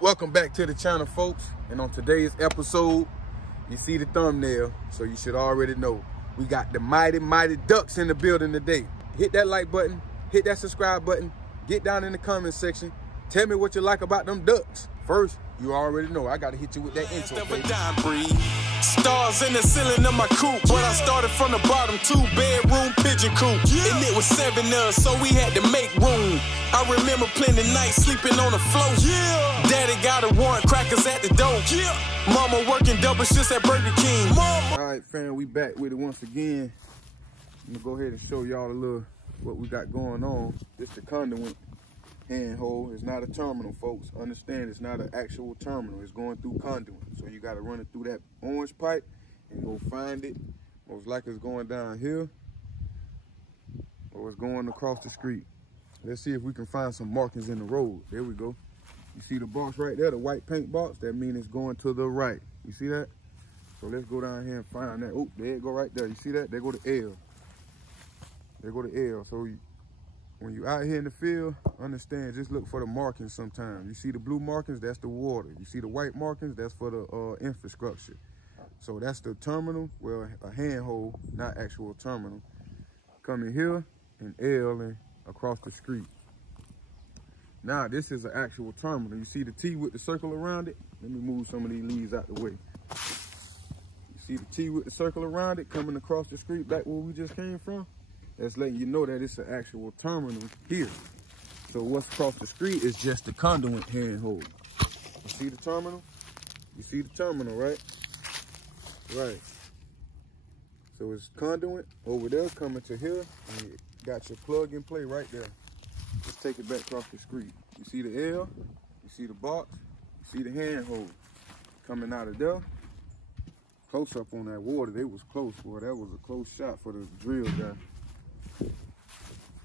Welcome back to the channel, folks. And on today's episode, you see the thumbnail, so you should already know. We got the mighty ducks in the building today. Hit that like button, hit that subscribe button, get down in the comment section. Tell me what you like about them ducks. First, you already know, I gotta hit you with that intro, baby. Stars in the ceiling of my coupe, but I started from the bottom, 2-bedroom pigeon coop. And it was 7 of us, so we had to make room. I remember plenty nights sleeping on the floor. Daddy got a warrant, crackers at the door. Mama working double shifts at Burger King. All right, fam, we back with it once again. I'm gonna go ahead and show y'all a little what we got going on. This the conduit handhold. It's not a terminal, folks. Understand, it's not an actual terminal. It's going through conduit. So you got to run it through that orange pipe and go find it. Most likely it's going down here or it's going across the street. Let's see if we can find some markings in the road. There we go. You see the box right there, the white paint box? That means it's going to the right. You see that? So let's go down here and find that. Oh, there it go right there. You see that? There go the L. There go the L. So when you out here in the field, understand, just look for the markings sometimes. You see the blue markings, that's the water. You see the white markings, that's for the infrastructure. So that's the terminal, well, a handhold, not actual terminal. Coming here and L and across the street. Now, this is an actual terminal. You see the T with the circle around it? Let me move some of these leaves out the way. You see the T with the circle around it coming across the street back where we just came from? That's letting you know that it's an actual terminal here. So what's across the street is just the conduit handhold. You see the terminal? You see the terminal, right? Right. So it's conduit over there coming to here, and you got your plug and play right there. Just take it back across the street. You see the L, you see the box, you see the handhold coming out of there. Close up on that water, they was close, boy. That was a close shot for the drill guy.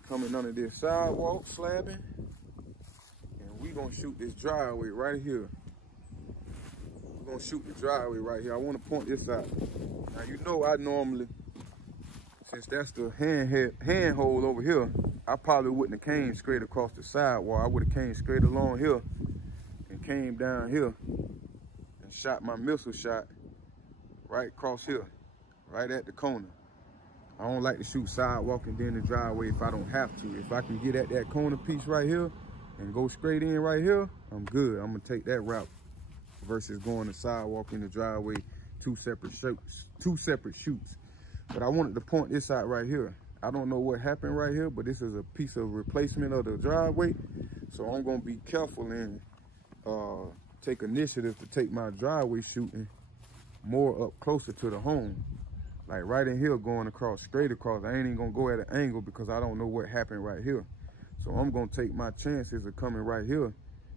Coming under this sidewalk slabbing, and we gonna shoot this driveway right here. We're gonna shoot the driveway right here. I want to point this out. Now you know I normally, since that's the handhold over here, I probably wouldn't have came straight across the sidewalk. I would have came straight along here and came down here and shot my missile shot right across here, right at the corner. I don't like to shoot sidewalk and then the driveway if I don't have to. If I can get at that corner piece right here and go straight in right here, I'm good. I'm gonna take that route versus going the sidewalk in the driveway, two separate shoots. But I wanted to point this out right here. I don't know what happened right here, but this is a piece of replacement of the driveway. So I'm gonna be careful and take initiative to take my driveway shooting more up closer to the home. Like right in here going across, straight across. I ain't even gonna go at an angle because I don't know what happened right here. So I'm gonna take my chances of coming right here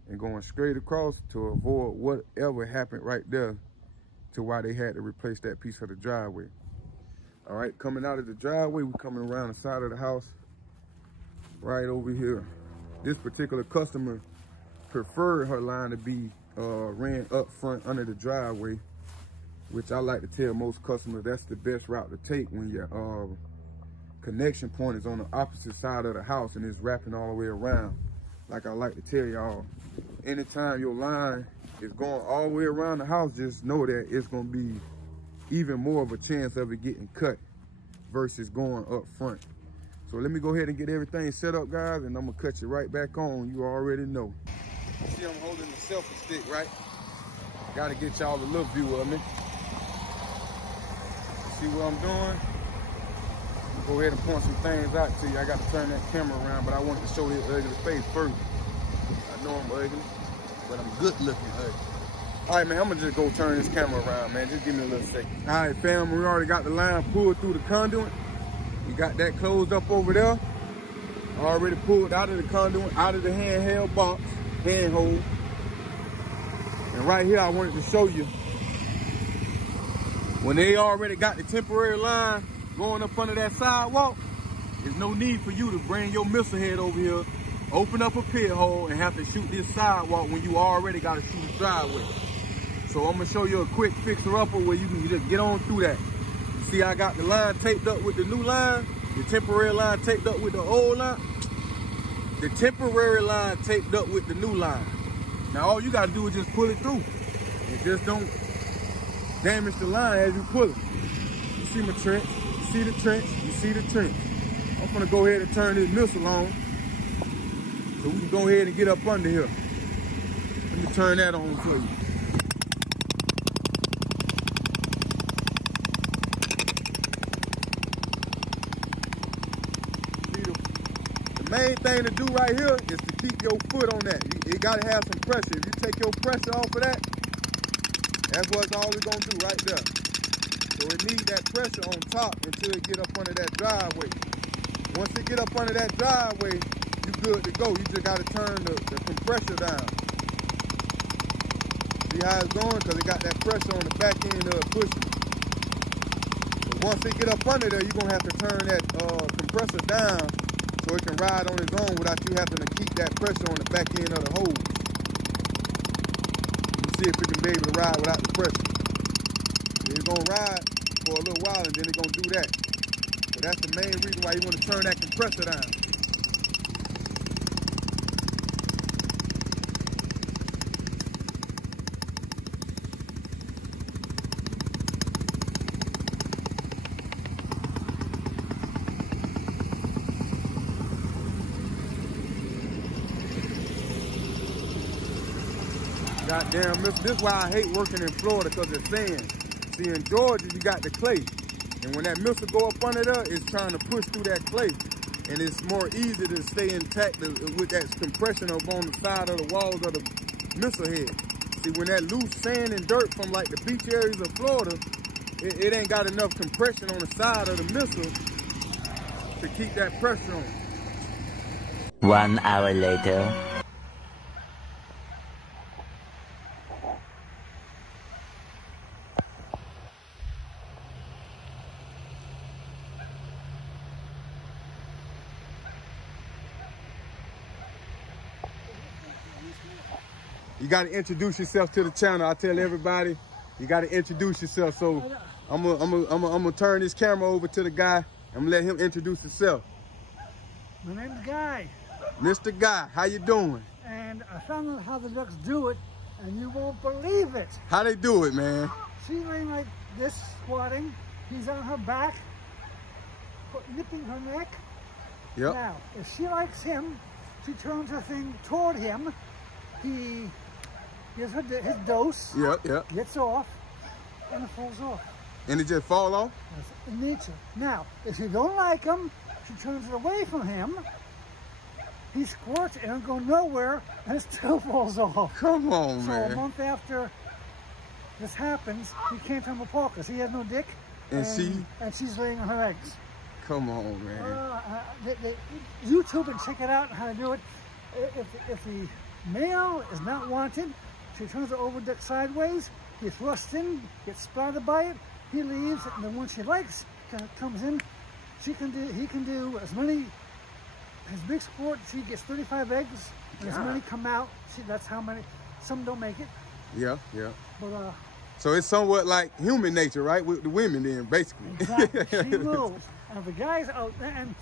and going straight across to avoid whatever happened right there to why they had to replace that piece of the driveway. All right, coming out of the driveway, we're coming around the side of the house, right over here. This particular customer preferred her line to be ran up front under the driveway, which I like to tell most customers that's the best route to take when your connection point is on the opposite side of the house and it's wrapping all the way around. Like I like to tell y'all, anytime your line is going all the way around the house, just know that it's gonna be even more of a chance of it getting cut versus going up front. So let me go ahead and get everything set up, guys, and I'm gonna cut you right back on. You already know. See, I'm holding the selfie stick, right? Gotta get y'all a little view of me. See what I'm doing? Go ahead and point some things out to you. I got to turn that camera around, but I wanted to show his ugly face first. I know I'm ugly, but I'm good looking ugly. All right, man, I'm gonna just go turn this camera around, man. Just give me a little second. All right, fam, we already got the line pulled through the conduit. We got that closed up over there. Already pulled out of the conduit, out of the handheld box, handhold. And right here, I wanted to show you, when they already got the temporary line going up under that sidewalk, there's no need for you to bring your missile head over here, open up a pit hole, and have to shoot this sidewalk when you already got to shoot the driveway. So I'm gonna show you a quick fixer-upper where you can just get on through that. You see I got the line taped up with the new line, the temporary line taped up with the old line. The temporary line taped up with the new line. Now all you gotta do is just pull it through. And just don't damage the line as you pull it. You see my trench, you see the trench, you see the trench. I'm gonna go ahead and turn this missile on so we can go ahead and get up under here. Let me turn that on for you. The main thing to do right here is to keep your foot on that. You gotta have some pressure. If you take your pressure off of that, that's what's all we're gonna do right there. So it needs that pressure on top until it get up under that driveway. Once it get up under that driveway, you good to go. You just gotta turn the compressor down. See how it's going? Because it got that pressure on the back end of it pushing. But once it get up under there, you're gonna have to turn that compressor down so it can ride on its own without you having to keep that pressure on the back end of the hose. You see if it can be able to ride without the pressure. It's gonna ride for a little while and then it's gonna do that. So that's the main reason why you want to turn that compressor down. Goddamn, this is why I hate working in Florida, because it's sand. See, in Georgia, you got the clay. And when that missile go up under there, it's trying to push through that clay. And it's more easy to stay intact with that compression up on the side of the walls of the missile head. See, when that loose sand and dirt from like the beach areas of Florida, it ain't got enough compression on the side of the missile to keep that pressure on. 1 hour later. You got to introduce yourself to the channel. I tell everybody, you got to introduce yourself. So I'm gonna turn this camera over to the guy. I'm gonna let him introduce himself. My name's Guy. Mr. Guy, how you doing? And I found out how the ducks do it, and you won't believe it. How they do it, man? She's laying like this, squatting. He's on her back, nipping her neck. Yep. Now, if she likes him, she turns her thing toward him. He gives her his dose. Yep, yep. Gets off, and it falls off. And it just fall off? That's in nature. Now, if you don't like him, she turns it away from him. He squirts and it'll go nowhere, and it still falls off. Come on, man. So a month after this happens, he can't turn them apart because he has no dick. And she's laying on her eggs. Come on, man. YouTube and check it out how to do it. If the male is not wanted, she turns the oviduct sideways. He thrusts in, gets spotted by it. He leaves, and the one she likes comes in. He can do as many. His big sport, she gets 35 eggs, and as many come out. That's how many. Some don't make it. Yeah, yeah. But so it's somewhat like human nature, right? With the women, then basically. Exactly. She moves, and the guys out. And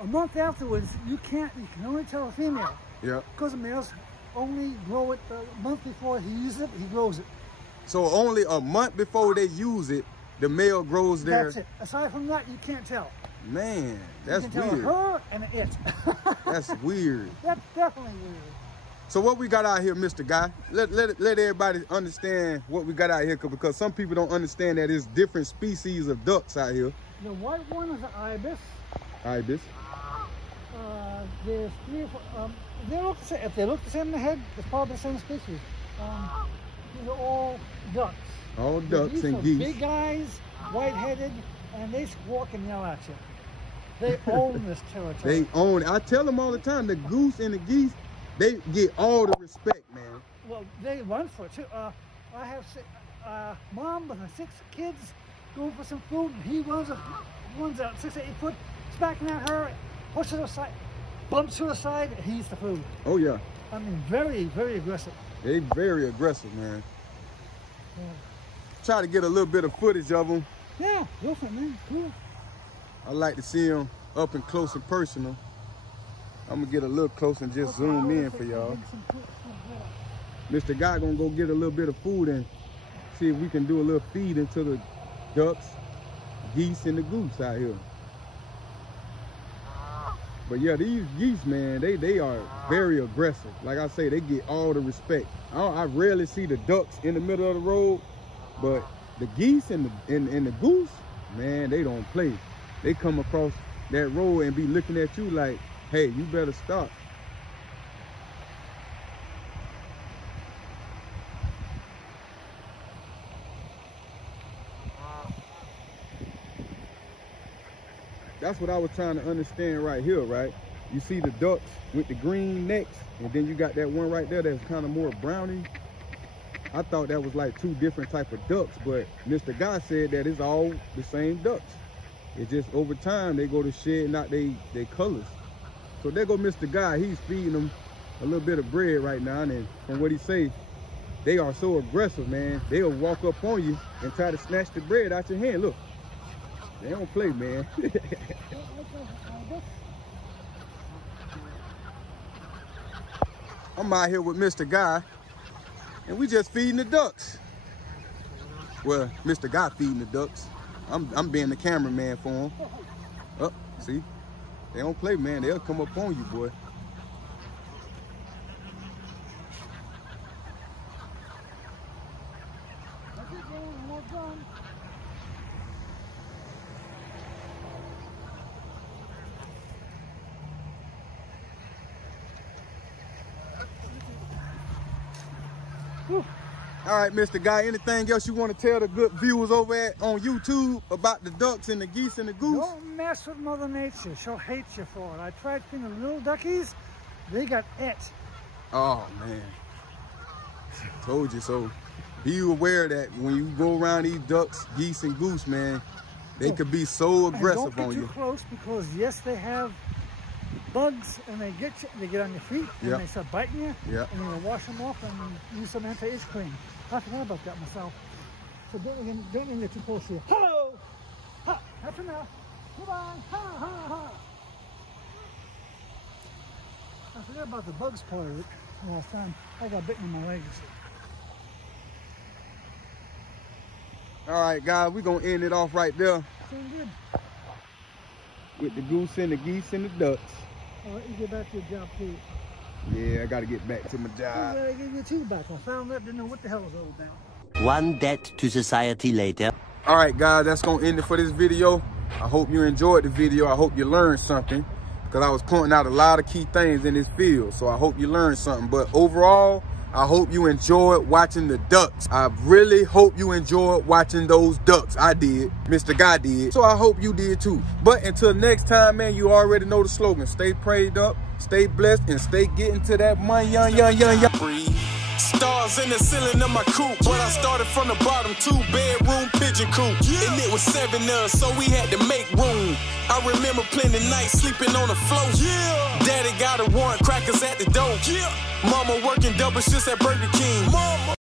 a month afterwards, you can only tell a female. Yeah. Because the males only grow it a month before he uses it. He grows it. So only a month before they use it, the male grows there. That's it. Aside from that, you can't tell. Man, that's weird. You can tell her and it. That's weird. That's definitely weird. So what we got out here, Mr. Guy? Let everybody understand what we got out here, because some people don't understand that there's different species of ducks out here. The white one is an ibis. Ibis. There's 3 or 4. If they look the same in the head, it's probably the same species. These are all ducks. All ducks and geese. Big guys, white-headed, and they squawk and yell at you. They own this territory. They own it. I tell them all the time, the goose and the geese, they get all the respect, man. Well, they run for it too. I have mom with her 6 kids going for some food. He runs out 6 to 8 foot, smacking at her, pushes her aside, bumps to the side, and he eats the food. Oh yeah. I mean, very, very aggressive. They very aggressive, man. Yeah. Try to get a little bit of footage of them. Yeah, go for it, man. Cool. I like to see them up and close and personal. I'm gonna get a little close and just zoom in for y'all. Mr. Guy gonna go get a little bit of food and see if we can do a little feed into the ducks, geese, and the goose out here. But yeah, these geese, man, they are very aggressive. Like I say, they get all the respect. I rarely see the ducks in the middle of the road, but the geese and the goose, man, they don't play. They come across that road and be looking at you like, hey, you better stop. That's what I was trying to understand right here, right? You see the ducks with the green necks, and then you got that one right there that's kind of more brownie. I thought that was like two different type of ducks, but Mr. Guy said that it's all the same ducks. It's just over time they go to shedding out they colors. So there go Mr. Guy, he's feeding them a little bit of bread right now, and from what he say, they are so aggressive, man. They'll walk up on you and try to snatch the bread out your hand. Look. They don't play, man. I'm out here with Mr. Guy, and we just feeding the ducks. Well, Mr. Guy feeding the ducks. I'm being the cameraman for him. Oh, see? They don't play, man. They'll come up on you, boy. All right, Mr. Guy, anything else you want to tell the good viewers over on YouTube about the ducks and the geese and the goose? Don't mess with Mother Nature. She'll hate you for it. I tried feeding the little duckies. They got it. Oh, man. Told you so. Be aware that when you go around these ducks, geese, and goose, man, they could be so aggressive on you. Don't get too close because, yes, they have bugs and they get you, they get on your feet and they start biting you. And you wash them off and use some anti-itch cream. I forgot about that myself. So don't get too close here. Hello! Ha! That's enough. Goodbye. Ha ha ha. I forgot about the bugs part of it last time. I got bitten in my legs. All right, guys, we're gonna end it off right there. Sound good. With the goose and the geese and the ducks. I'll let you get back to your job, please. Yeah, I gotta get back to my job. I gotta give you two back. I found that, didn't know what the hell was all about. One debt to society later. All right, guys, that's gonna end it for this video. I hope you enjoyed the video. I hope you learned something, because I was pointing out a lot of key things in this field. So I hope you learned something. But overall, I hope you enjoyed watching the ducks. I really hope you enjoyed watching those ducks. I did. Mr. Guy did. So I hope you did too. But until next time, man, you already know the slogan. Stay prayed up, stay blessed, and stay getting to that money. Stars in the ceiling of my coupe, but I started from the bottom, 2-bedroom pigeon coop. And it was 7 of us, so we had to make room. I remember plenty nights sleeping on the floor. Daddy got a warrant, crackers at the door. Mama working double shifts at Burger King.